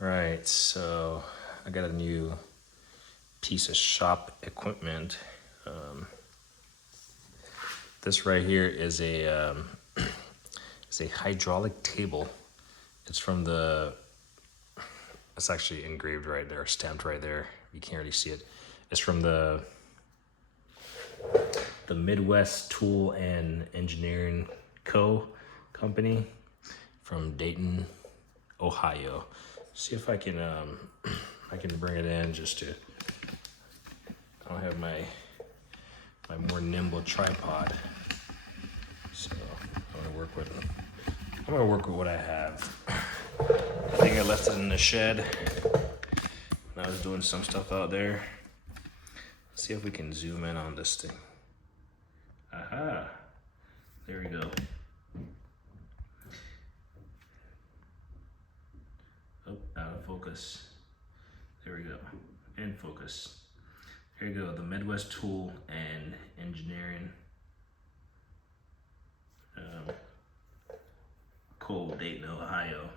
Right, so I got a new piece of shop equipment. Um, this right here is a hydraulic table. It's from the. It's actually engraved right there, stamped right there. You can't really see it. It's from the Midwest Tool and Engineering Co. company from Dayton, Ohio. See if I can I can bring it in just to. I don't have my more nimble tripod, so I'm gonna work with what I have. I think I left it in the shed when I was doing some stuff out there. Let's see if we can zoom in on this thing. Aha! There we go. Oh, out of focus. There we go. In focus. There you go. The Midwest Tool and Engineering Co. Dayton, Ohio.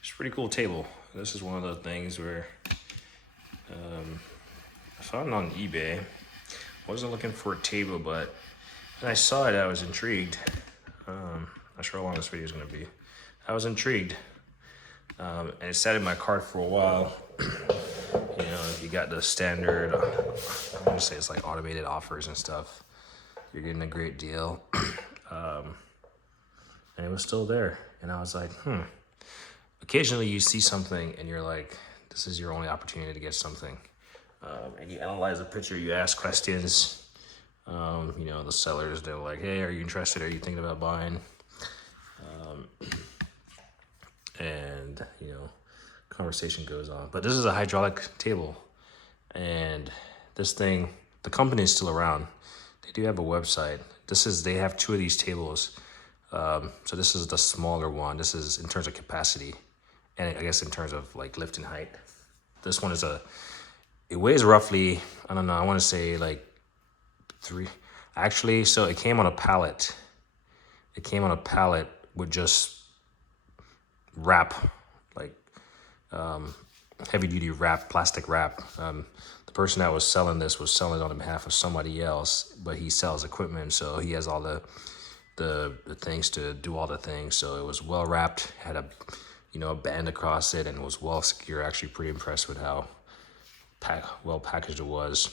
It's a pretty cool table. This is one of those things where I found it on eBay. Wasn't looking for a table, but when I saw it, I was intrigued. Not sure how long this video is going to be. I was intrigued, and it sat in my cart for a while. You know, you got the standard. I want to say it's like automated offers and stuff. You're getting a great deal, and it was still there. And I was like, Occasionally, you see something, and you're like, this is your only opportunity to get something. And you analyze the picture, you ask questions. You know, the sellers, they're like, hey, are you interested? Are you thinking about buying? And, you know, conversation goes on. But this is a hydraulic table. And this thing, the company is still around. They do have a website. They have two of these tables. So this is the smaller one. This is in terms of capacity. And I guess in terms of like lifting height. This one is it weighs roughly, I don't know, I want to say like 3. Actually, so it came on a pallet. It came on a pallet with just wrap, like heavy duty wrap, plastic wrap. The person that was selling this was selling it on behalf of somebody else, but he sells equipment, so he has all the things to do all the things. So it was well wrapped, had a band across it, and it was well secure. Actually pretty impressed with how well packaged it was.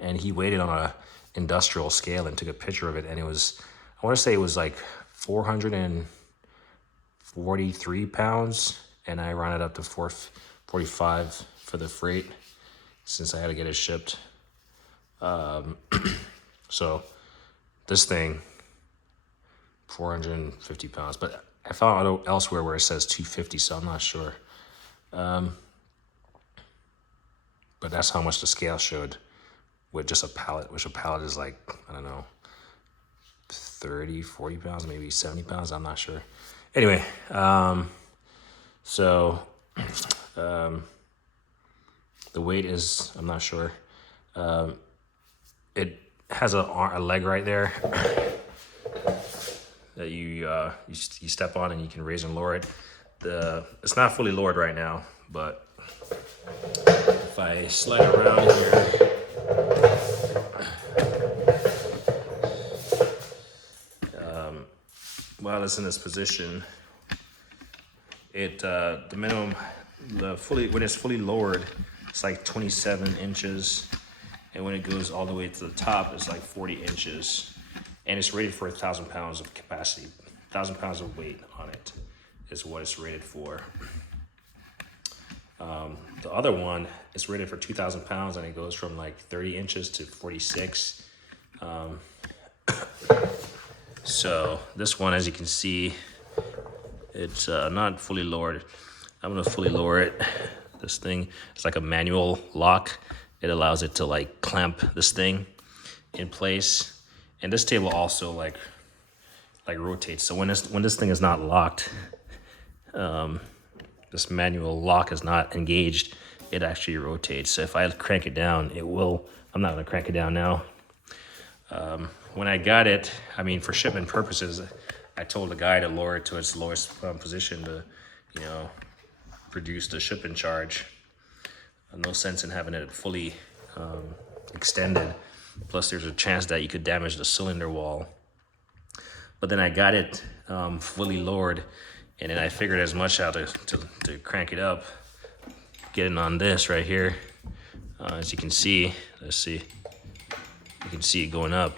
And he weighed it on a industrial scale and took a picture of it, and it was, I want to say it was like 443 pounds, and I rounded up to 445 for the freight since I had to get it shipped. So this thing, 450 pounds, but I found elsewhere where it says 250, so I'm not sure. But that's how much the scale showed with just a pallet, which a pallet is like, I don't know, 30, 40 pounds, maybe 70 pounds, I'm not sure. Anyway, so the weight is, I'm not sure. It has a leg right there that you step on and you can raise and lower it. It's not fully lowered right now, but if I slide around here, while it's in this position, the minimum, when it's fully lowered, it's like 27 inches, and when it goes all the way to the top, it's like 40 inches, and it's rated for 1,000 pounds of capacity. 1,000 pounds of weight on it is what it's rated for. The other one is rated for 2,000 pounds, and it goes from like 30 inches to 46. So this one, as you can see, it's not fully lowered. I'm gonna fully lower it. This thing, it's like a manual lock. It allows it to like clamp this thing in place. And this table also like rotates. So when this thing is not locked, this manual lock is not engaged, it actually rotates. So if I crank it down, it will. I'm not gonna crank it down now. When I got it, I mean, for shipment purposes, I told the guy to lower it to its lowest position to, you know, reduce the shipping charge. No sense in having it fully extended. Plus, there's a chance that you could damage the cylinder wall. But then I got it fully lowered, and then I figured as much out to crank it up. Getting on this right here, as you can see, let's see, you can see it going up.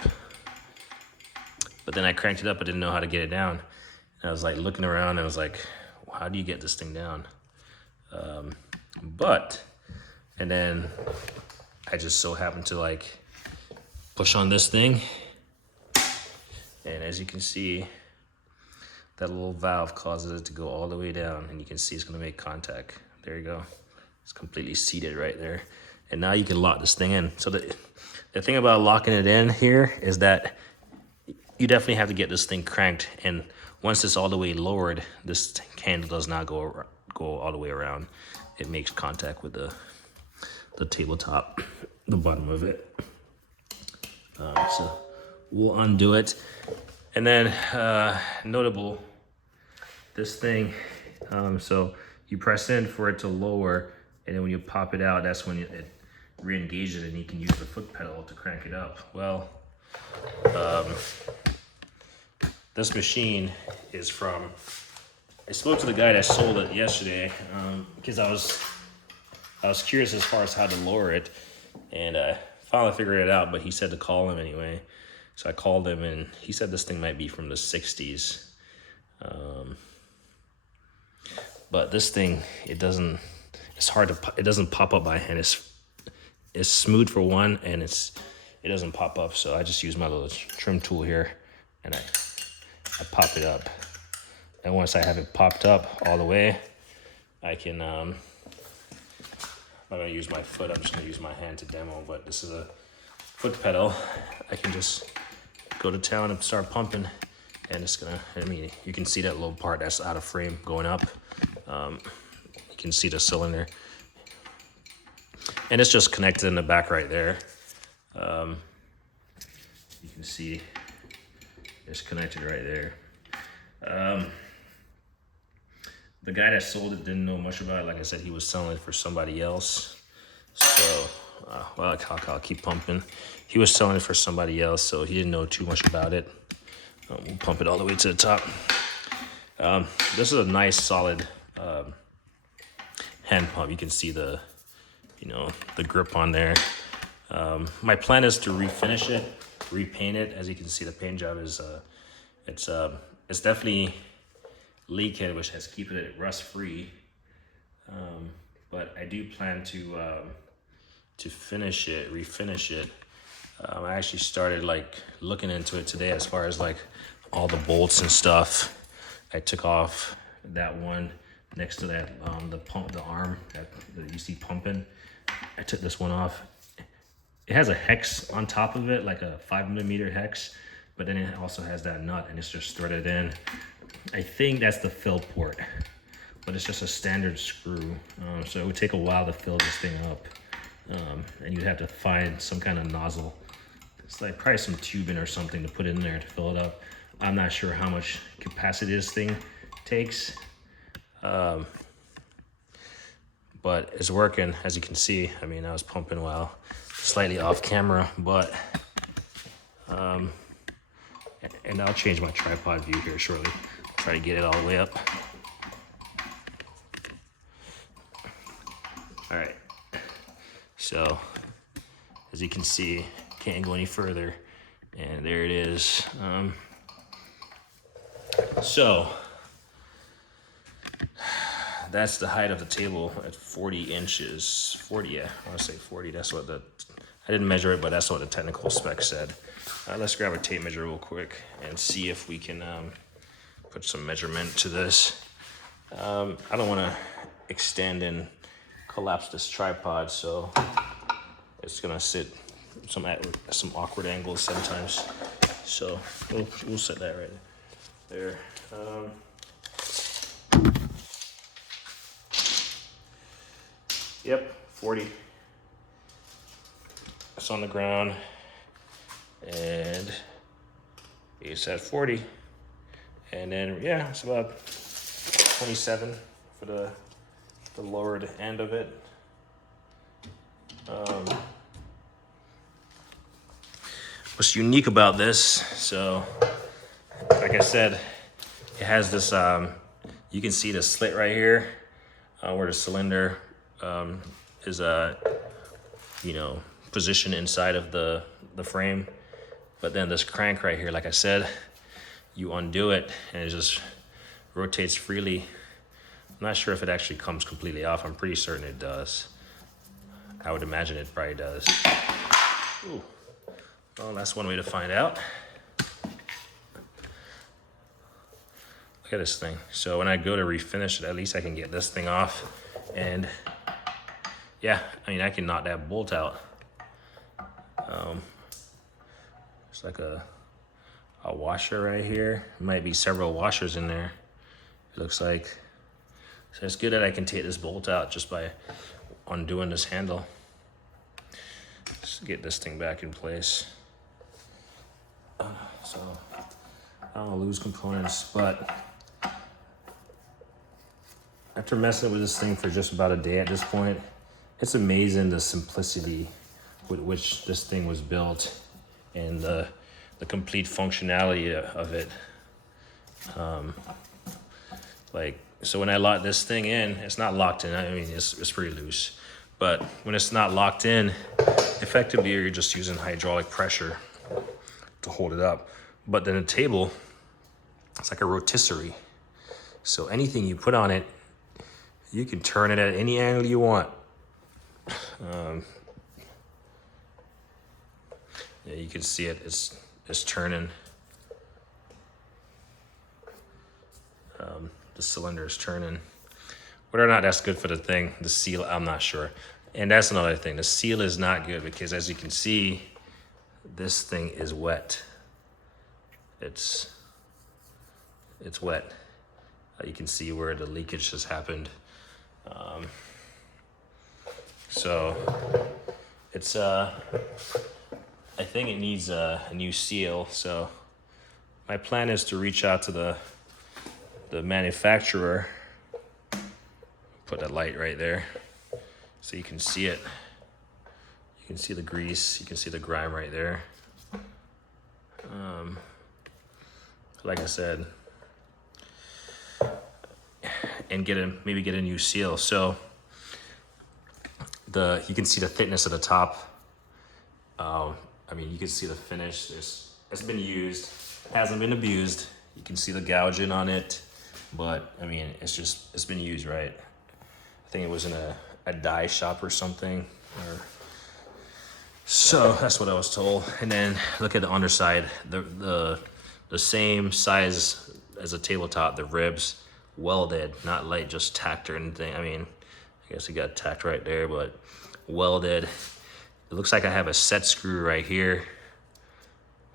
But then I cranked it up, I didn't know how to get it down. And I was like looking around, and I was like, how do you get this thing down? And then I just so happened to like push on this thing. And as you can see, that little valve causes it to go all the way down, and you can see it's gonna make contact. There you go. It's completely seated right there. And now you can lock this thing in. So the thing about locking it in here is that you definitely have to get this thing cranked. And once it's all the way lowered, this handle does not go all the way around. It makes contact with the tabletop, the bottom of it. So we'll undo it. And then notable, this thing, so you press in for it to lower, and then when you pop it out, that's when it re-engages, and you can use the foot pedal to crank it up. Well, this machine is from, I spoke to the guy that sold it yesterday because I was curious as far as how to lower it, and I finally figured it out, but he said to call him anyway. So I called him, and he said this thing might be from the 60s. But this thing, it doesn't pop up by hand. It's smooth for one, and it doesn't pop up. So I just use my little trim tool here, and I pop it up. And once I have it popped up all the way, I can, I'm not gonna use my foot, I'm just gonna use my hand to demo, but this is a foot pedal. I can just go to town and start pumping, and it's gonna, I mean, you can see that little part that's out of frame going up. You can see the cylinder, and it's just connected in the back right there. You can see it's connected right there. The guy that sold it didn't know much about it. Like I said, he was selling it for somebody else. So, well, I'll keep pumping. He was selling it for somebody else, so he didn't know too much about it. We'll pump it all the way to the top. This is a nice, solid hand pump. You can see the grip on there. My plan is to refinish it, repaint it. As you can see, the paint job is it's definitely leakhead, which has keeping it rust free. But I do plan to finish it, refinish it. I actually started like looking into it today as far as like all the bolts and stuff. I took off that one next to that the arm that you see pumping. I took this one off. It has a hex on top of it, like a 5mm hex, but then it also has that nut, and it's just threaded in. I think that's the fill port, but it's just a standard screw. So it would take a while to fill this thing up, and you'd have to find some kind of nozzle. It's like probably some tubing or something to put in there to fill it up. I'm not sure how much capacity this thing takes, but it's working, as you can see. I mean, I was pumping while slightly off camera, but and I'll change my tripod view here shortly. Try to get it all the way up. All right, so as you can see, can't go any further, and there it is. So that's the height of the table at 40 inches. 40, yeah, I want to say 40. That's what I didn't measure it, but that's what the technical spec said. Let's grab a tape measure real quick and see if we can put some measurement to this. I don't want to extend and collapse this tripod, so it's gonna sit at some awkward angles sometimes. So we'll set that right there. Yep, 40. It's on the ground, and it's at 40. And then, yeah, it's about 27 for the lowered end of it. What's unique about this, so like I said, it has this, you can see the slit right here where the cylinder is, positioned inside of the frame. But then this crank right here, like I said, you undo it and it just rotates freely. I'm not sure if it actually comes completely off. I'm pretty certain it does. I would imagine it probably does. Ooh. Well, that's one way to find out. Look at this thing. So when I go to refinish it, at least I can get this thing off. And yeah, I mean, I can knock that bolt out. It's like a washer right here. It might be several washers in there, it looks like. So it's good that I can take this bolt out just by undoing this handle. Just get this thing back in place. So I don't want to lose components, but after messing with this thing for just about a day at this point, it's amazing the simplicity with which this thing was built and the complete functionality of it. So when I lock this thing in, it's not locked in. I mean, it's pretty loose, but when it's not locked in, effectively you're just using hydraulic pressure to hold it up. But then the table, it's like a rotisserie. So anything you put on it, you can turn it at any angle you want. Yeah, you can see it. It's turning. The cylinder is turning. Whether or not that's good for the thing, the seal, I'm not sure. And that's another thing. The seal is not good because, as you can see, this thing is wet. It's wet. You can see where the leakage has happened. So it's I think it needs a new seal. So my plan is to reach out to the manufacturer. Put that light right there so you can see it. You can see the grease, you can see the grime right there. Like I said, and maybe get a new seal. So you can see the thickness of the top. I mean, you can see the finish. It's been used, hasn't been abused. You can see the gouging on it, but I mean, it's been used, right? I think it was in a dye shop or something. So that's what I was told. And then look at the underside, the same size as a tabletop, the ribs welded, not like just tacked or anything. I mean, I guess it got tacked right there, but welded. It looks like I have a set screw right here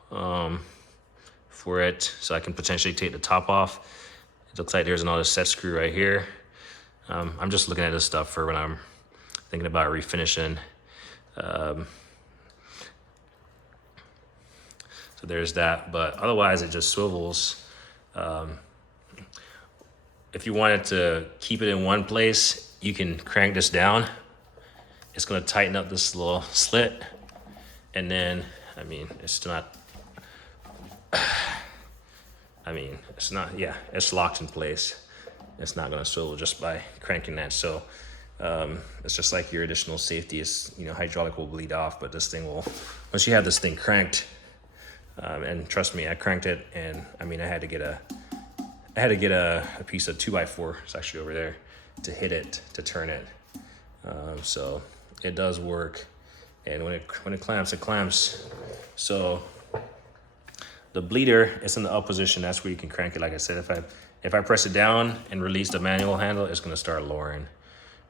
for it, so I can potentially take the top off. It looks like there's another set screw right here. I'm just looking at this stuff for when I'm thinking about refinishing. So there's that, but otherwise it just swivels. If you wanted to keep it in one place, you can crank this down. It's gonna tighten up this little slit. And then, I mean, it's locked in place. It's not gonna swivel just by cranking that. So it's just like your additional safety is, hydraulic will bleed off, but this thing will, once you have this thing cranked, and trust me, I cranked it, and I mean, I had to get a piece of 2x4, it's actually over there, to hit it, to turn it. So it does work, and when it clamps, it clamps. So the bleeder is in the up position. That's where you can crank it. Like I said, if I press it down and release the manual handle, it's gonna start lowering,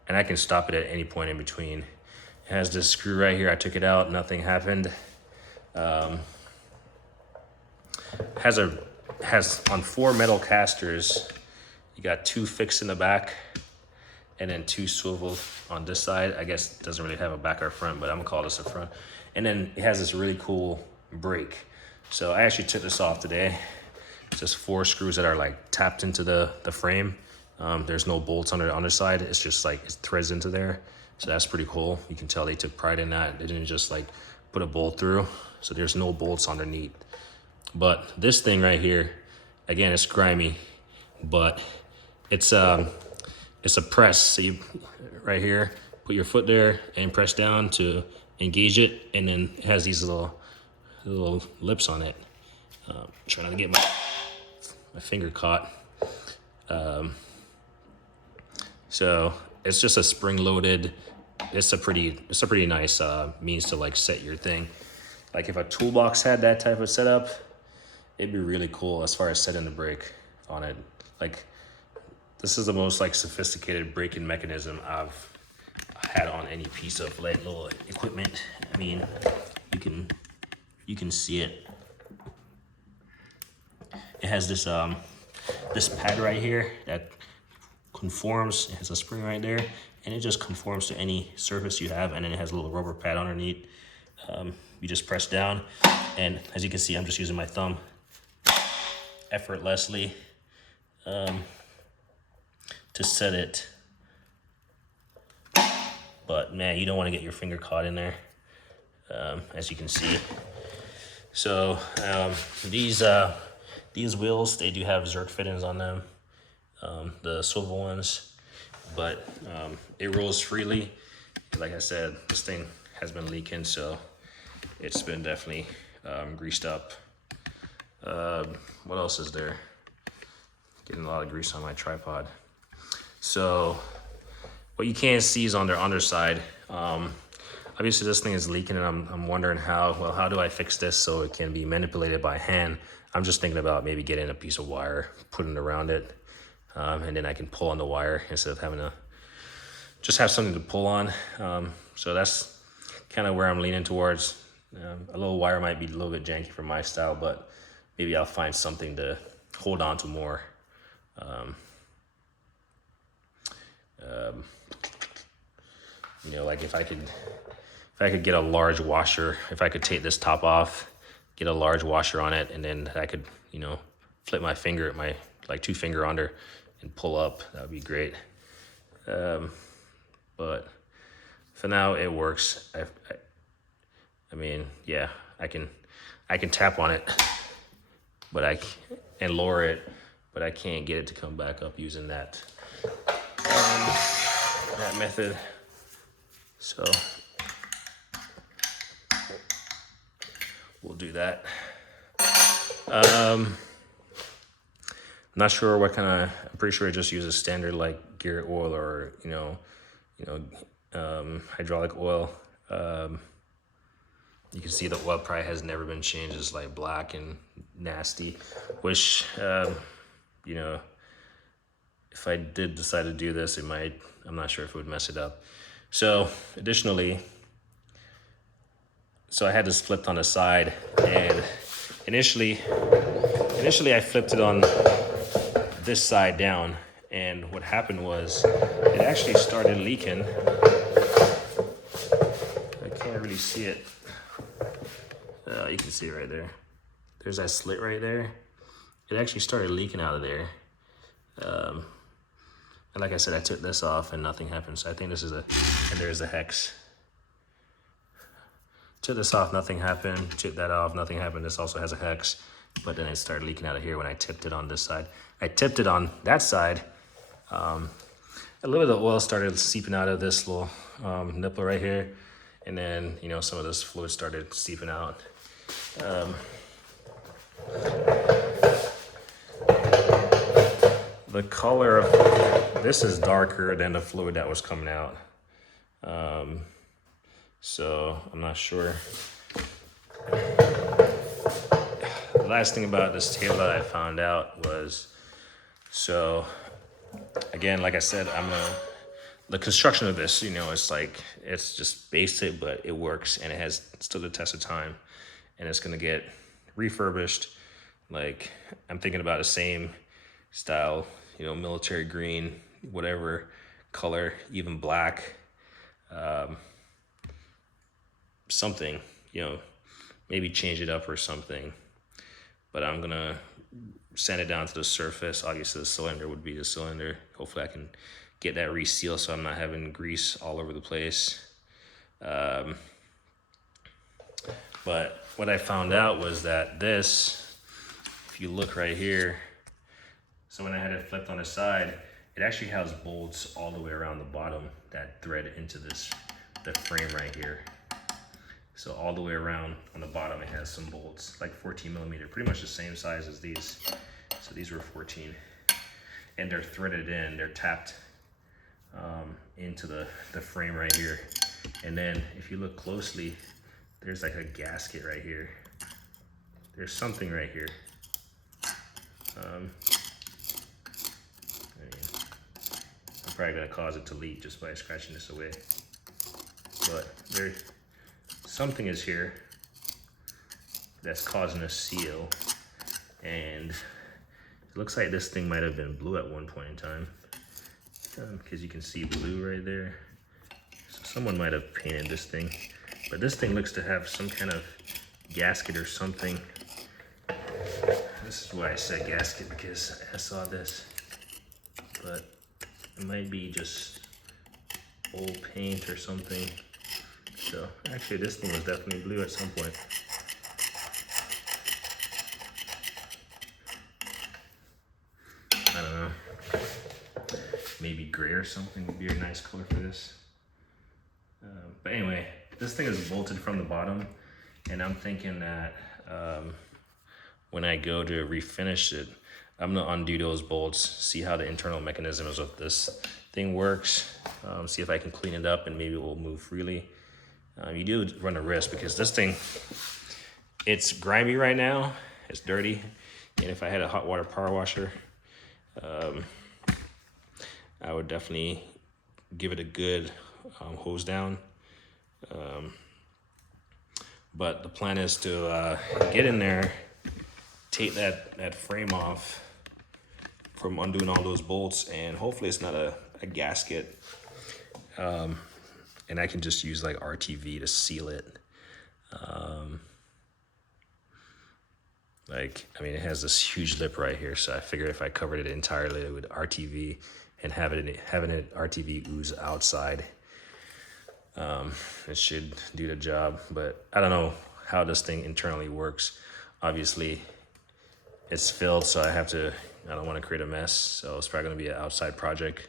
and I can stop it at any point in between. It has this screw right here. I took it out, nothing happened. Has on 4 metal casters, you got 2 fixed in the back and then 2 swiveled on this side. I guess it doesn't really have a back or front, but I'm gonna call this a front. And then it has this really cool brake. So I actually took this off today just 4 screws that are like tapped into the frame. There's no bolts on the underside. It's just like it threads into there. So that's pretty cool. You can tell they took pride in that. They didn't just like put a bolt through. So there's no bolts underneath. But this thing right here, again, it's grimy, but it's a press. So you, right here, put your foot there and press down to engage it. And then it has these little lips on it. Try not to get my finger caught. So it's just a spring-loaded. It's a pretty nice means to like set your thing. Like if a toolbox had that type of setup, it'd be really cool as far as setting the brake on it. Like this is the most like sophisticated braking mechanism I've had on any piece of like little equipment. I mean, you can see it. It has this this pad right here that conforms. It has a spring right there, and it just conforms to any surface you have, and then it has a little rubber pad underneath. You just press down, and as you can see, I'm just using my thumb effortlessly to set it. But man, you don't want to get your finger caught in there, as you can see. So these wheels, they do have Zerk fittings on them, the swivel ones, but it rolls freely. Like I said, this thing has been leaking, so it's been definitely greased up. What else is there? Getting a lot of grease on my tripod. So what you can't see is on their underside. Obviously this thing is leaking, and I'm wondering how do I fix this so it can be manipulated by hand? I'm just thinking about maybe getting a piece of wire, putting it around it, and then I can pull on the wire instead of having to just have something to pull on. So that's kind of where I'm leaning towards. A little wire might be a little bit janky for my style, but maybe I'll find something to hold on to more. You know, like if I could get a large washer, if I could take this top off, get a large washer on it, and then I could, you know, flip my finger, my like 2-finger under, and pull up. That would be great. But for now, it works. I mean, yeah, I can tap on it, but and lower it, but I can't get it to come back up using that method. So we'll do that. Not sure what kind of. I'm pretty sure it just uses standard like gear oil or hydraulic oil. You can see the oil probably has never been changed. It's like black and nasty, which you know, if I did decide to do this, it might. I'm not sure if it would mess it up. So additionally, so I had this flipped on the side, and initially I flipped it on this side down, and what happened was it actually started leaking. I can't really see it. You can see it right there. There's that slit right there. It actually started leaking out of there. And like I said, I took this off and nothing happened. So I think this is and there's the hex. Took this off, nothing happened. Took that off, nothing happened. This also has a hex, but then it started leaking out of here when I tipped it on this side. I tipped it on that side. A little bit of oil started seeping out of this little nipple right here. And then, you know, some of this fluid started seeping out. The color of this is darker than the fluid that was coming out. So I'm not sure. The last thing about this table that I found out was, so again, like I said, the construction of this, you know, it's just basic, but it works and it has stood the test of time, and it's gonna get refurbished. Like I'm thinking about the same style, you know, military green, whatever color, even black, something, you know, maybe change it up or something. But I'm gonna sand it down to the surface. Obviously the cylinder would be the cylinder. Hopefully I can get that resealed so I'm not having grease all over the place. But what I found out was that this, if you look right here, so when I had it flipped on the side, it actually has bolts all the way around the bottom that thread into the frame right here. So all the way around on the bottom, it has some bolts, like 14 millimeter, pretty much the same size as these. So these were 14, and they're threaded in, they're tapped into the frame right here. And then if you look closely, there's like a gasket right here. There's something right here. I'm probably gonna cause it to leak just by scratching this away. But something is here that's causing a seal, and it looks like this thing might have been blue at one point in time, because you can see blue right there. So someone might have painted this thing, but this thing looks to have some kind of gasket or something. This is why I said gasket, because I saw this, but it might be just old paint or something. So actually this thing was definitely blue at some point. I don't know. Maybe gray or something would be a nice color for this. But anyway, this thing is bolted from the bottom, and I'm thinking that when I go to refinish it, I'm gonna undo those bolts, see how the internal mechanisms of this thing works, see if I can clean it up and maybe it will move freely. You do run a risk because this thing, it's grimy right now, it's dirty, and if I had a hot water power washer, I would definitely give it a good hose down. But the plan is to get in there, take that frame off from undoing all those bolts, and hopefully it's not a gasket. And I can just use like RTV to seal it. I mean, it has this huge lip right here, so I figured if I covered it entirely with RTV and having it RTV ooze outside, it should do the job. But I don't know how this thing internally works. Obviously, it's filled, so I don't want to create a mess, so it's probably going to be an outside project.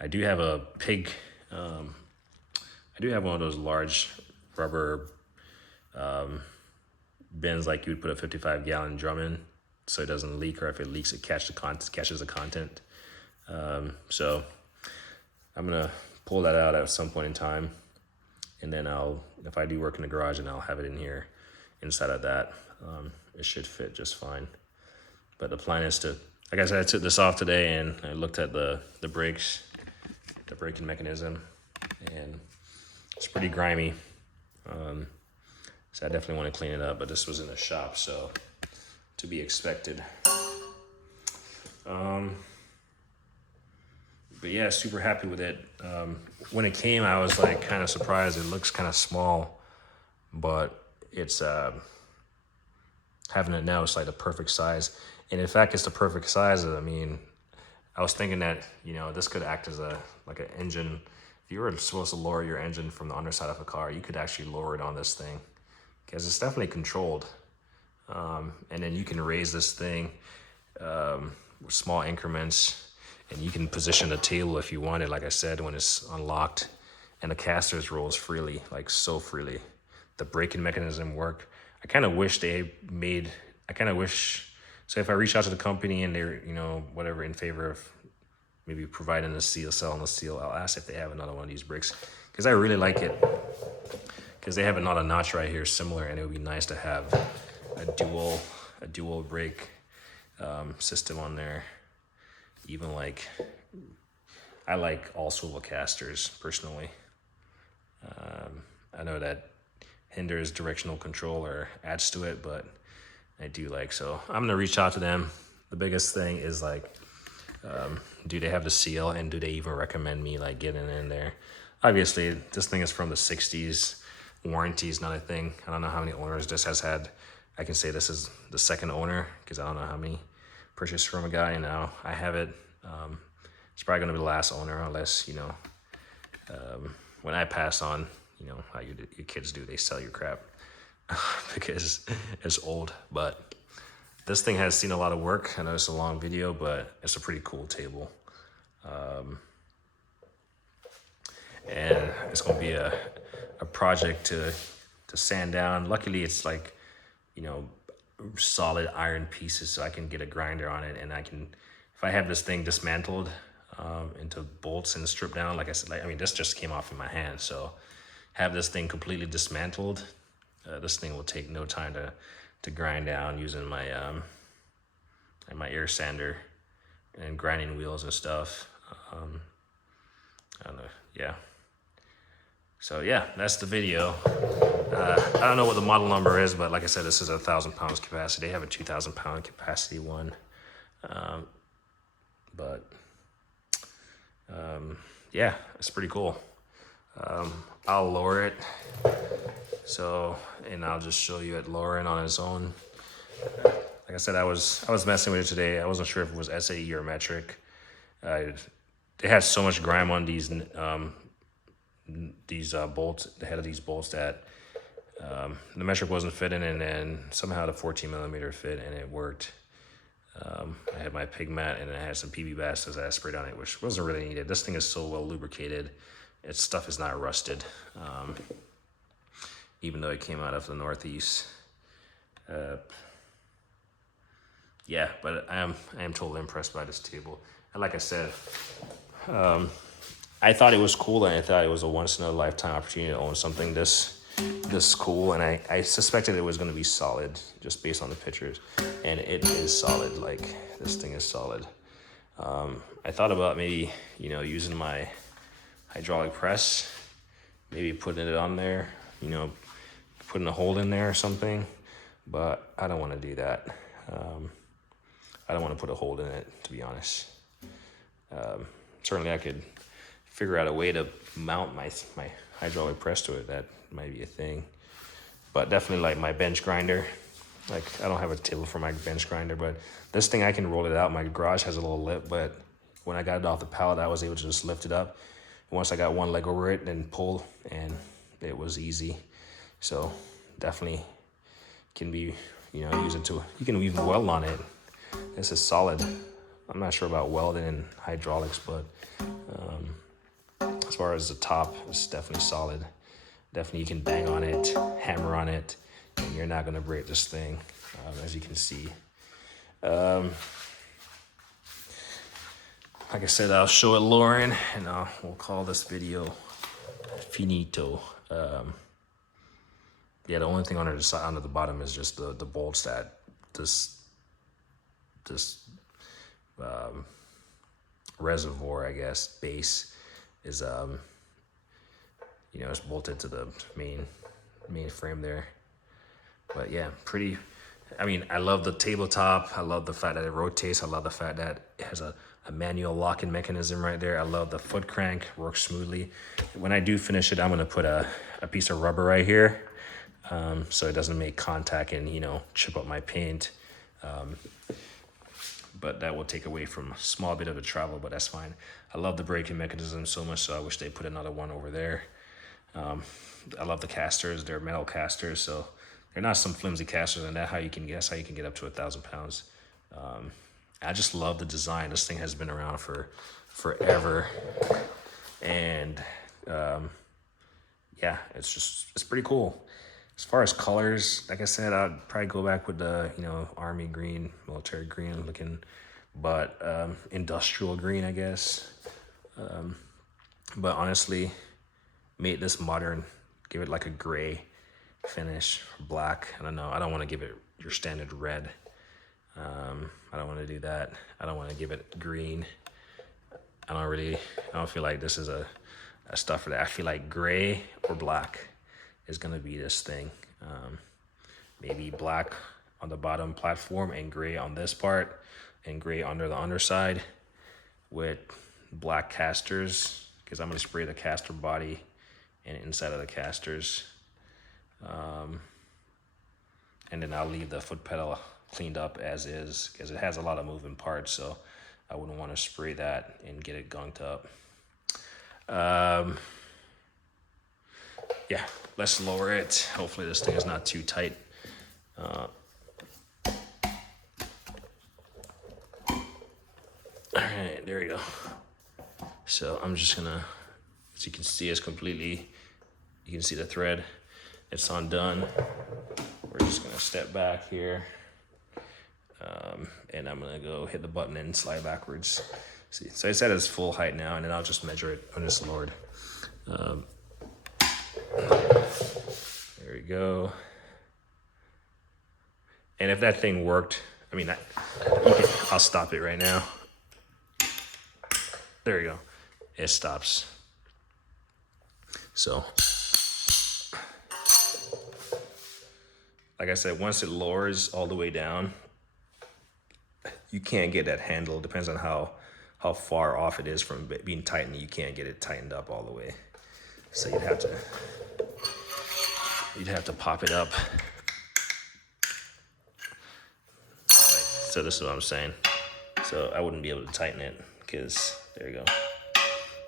I do have a pig. I do have one of those large rubber bins like you would put a 55-gallon drum in so it doesn't leak, or if it leaks, it catches the content. So I'm gonna pull that out at some point in time, and then if I do work in the garage, then I'll have it in here inside of that. It should fit just fine. But the plan is to, like I said, I took this off today and I looked at the brakes, the braking mechanism, and it's pretty grimy. So I definitely want to clean it up, but this was in the shop, so to be expected. But yeah, super happy with it. When it came, I was like kind of surprised. It looks kind of small, but it's having it now, it's like the perfect size. And in fact, it's the perfect size. I mean, I was thinking that, this could act as like an engine. If you were supposed to lower your engine from the underside of a car, you could actually lower it on this thing, because it's definitely controlled. And then you can raise this thing with small increments, and you can position the table if you want it, like I said, when it's unlocked. And the casters rolls freely, like so freely. The braking mechanism work. I kind of wish, so if I reach out to the company and they're, whatever, in favor of maybe providing a seal, selling a seal, I'll ask if they have another one of these brakes, because I really like it. Because they have another notch right here similar, and it would be nice to have a dual brake system on there. Even I like all swivel casters personally. I know that hinders directional control or adds to it, but I do like, so I'm gonna reach out to them. The biggest thing is do they have the seal, and do they even recommend me getting in there? Obviously, this thing is from the 60s. Warranty is not a thing. I don't know how many owners this has had. I can say this is the second owner, because I don't know how many, purchased from a guy, and now I have it. It's probably gonna be the last owner, unless, you know, when I pass on, you know, how your kids do, they sell your crap because it's old. But this thing has seen a lot of work. I know it's a long video, but it's a pretty cool table. And it's gonna be a project to sand down. Luckily, it's like, you know, solid iron pieces, so I can get a grinder on it, and I can, if I have this thing dismantled into bolts and stripped down, like I said, like, I mean, this just came off in my hand, so have this thing completely dismantled. This thing will take no time to grind down using my my air sander and grinding wheels and stuff. I don't know, yeah. So yeah, that's the video. I don't know what the model number is, but like I said, this is a 1,000 pounds capacity. They have a 2,000 pound capacity one. Yeah, it's pretty cool. I'll lower it. So, and I'll just show you it lowering on its own. Like I said, I was messing with it today. I wasn't sure if it was SAE or metric. It had so much grime on these bolts, the head of these bolts, that the metric wasn't fitting, and then somehow the 14 millimeter fit, and it worked. I had my pig mat, and I had some PB Bastas that I sprayed on it, which wasn't really needed. This thing is so well lubricated. Its stuff is not rusted, even though it came out of the Northeast. Yeah, but I am totally impressed by this table. And like I said, I thought it was cool, and I thought it was a once in a lifetime opportunity to own something this cool, and I suspected it was going to be solid just based on the pictures, and it is solid. Like, this thing is solid. I thought about maybe, you know, using my hydraulic press, maybe putting it on there, you know, putting a hole in there or something, but I don't want to do that. I don't want to put a hole in it, to be honest. Certainly I could figure out a way to mount my hydraulic press to it. That might be a thing, but definitely like my bench grinder. Like, I don't have a table for my bench grinder, but this thing, I can roll it out. My garage has a little lip, but when I got it off the pallet, I was able to just lift it up. Once I got one leg over it and pull, and it was easy. So definitely can be, you know, use it to, you can even weld on it. This is solid. I'm not sure about welding and hydraulics, but as far as the top, it's definitely solid. Definitely you can bang on it, hammer on it, and you're not gonna break this thing, as you can see. Like I said, I'll show it Lauren, and we'll call this video finito. Yeah, the only thing under the side, under the bottom, is just the bolts that this reservoir, I guess, base is you know, it's bolted to the main frame there. But yeah, pretty. I mean, I love the tabletop. I love the fact that it rotates. I love the fact that it has a manual locking mechanism right there. I love the foot crank, works smoothly. When I do finish it, I'm gonna put a piece of rubber right here, so it doesn't make contact and, you know, chip up my paint. But that will take away from a small bit of the travel, but that's fine. I love the braking mechanism so much, so I wish they put another one over there. I love the casters. They're metal casters, so they're not some flimsy casters, and that's how you can get up to 1,000 pounds. I just love the design. This thing has been around for forever, and yeah, it's pretty cool. As far as colors, like I said, I'd probably go back with the, you know, army green, military green looking, but industrial green, I guess. But honestly, make this modern, give it like a gray finish, black. I don't know. I don't want to give it your standard red. I don't want to do that. I don't want to give it green. I don't feel like this is a stuff for that. I feel like gray or black is gonna be this thing. Maybe black on the bottom platform and gray on this part, and gray under the underside with black casters, because I'm gonna spray the caster body and inside of the casters. And then I'll leave the foot pedal cleaned up as is, because it has a lot of moving parts, so I wouldn't want to spray that and get it gunked up. Yeah, let's lower it. Hopefully this thing is not too tight. All right, there we go. So I'm just gonna, as you can see, it's completely, you can see the thread, it's undone. We're just gonna step back here. And I'm gonna go hit the button and slide backwards. See, so it's at its full height now, and then I'll just measure it when it's lowered. There we go. And if that thing worked, I mean, I'll stop it right now. There we go. It stops. So, like I said, once it lowers all the way down, you can't get that handle. It depends on how far off it is from being tightened. You can't get it tightened up all the way. So you'd have to pop it up. So this is what I'm saying. So I wouldn't be able to tighten it because there you go.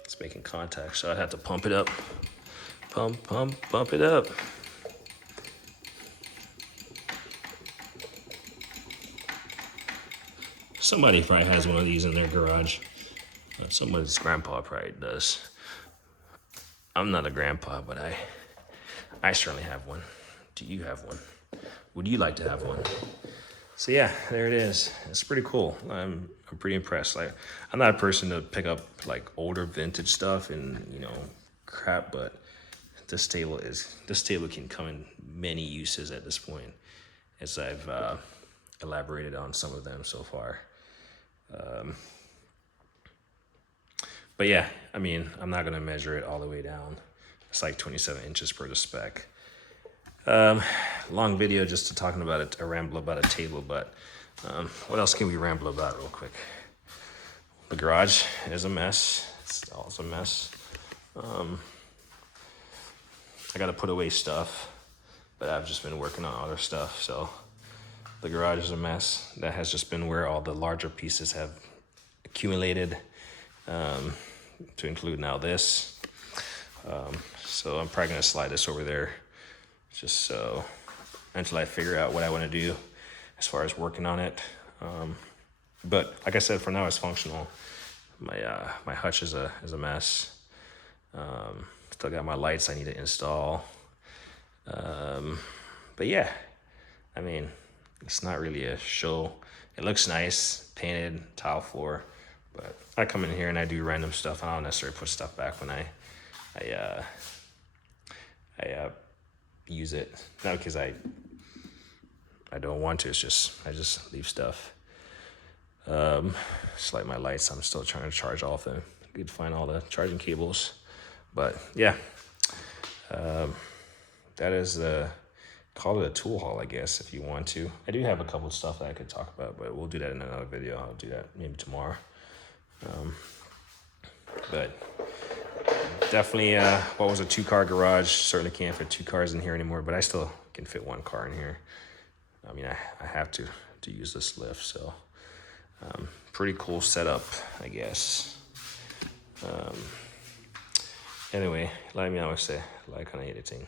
It's making contact. So I'd have to pump it up. Pump it up. Somebody probably has one of these in their garage. Somebody's grandpa probably does. I'm not a grandpa, but I certainly have one. Do you have one? Would you like to have one? So yeah, there it is. It's pretty cool. I'm pretty impressed. Like, I'm not a person to pick up like older vintage stuff and, you know, crap, but this table can come in many uses at this point, as I've elaborated on some of them so far. But yeah, I mean, I'm not gonna measure it all the way down. It's like 27 inches per the spec. Long video just to talking about it, a ramble about a table, but what else can we ramble about real quick? The garage is a mess. It's all a mess. I gotta put away stuff, but I've just been working on other stuff, so the garage is a mess. That has just been where all the larger pieces have accumulated, to include now this. So I'm probably gonna slide this over there, just so until I figure out what I want to do as far as working on it. But like I said, for now it's functional. My hutch is a mess. Still got my lights I need to install. But yeah, I mean, it's not really a show. It looks nice, painted, tile floor, but I come in here and I do random stuff. I don't necessarily put stuff back when I use it. Not because I don't want to. It's just I just leave stuff. Just like my lights, I'm still trying to charge all of them. Need to find all the charging cables, but yeah, that is call it a tool haul, I guess, if you want to. I do have a couple of stuff that I could talk about, but we'll do that in another video. I'll do that maybe tomorrow. But definitely, what was a 2-car garage? Certainly can't fit 2 cars in here anymore, but I still can fit 1 car in here. I mean, I have to use this lift, so pretty cool setup, I guess. Anyway, let me always say, like on editing.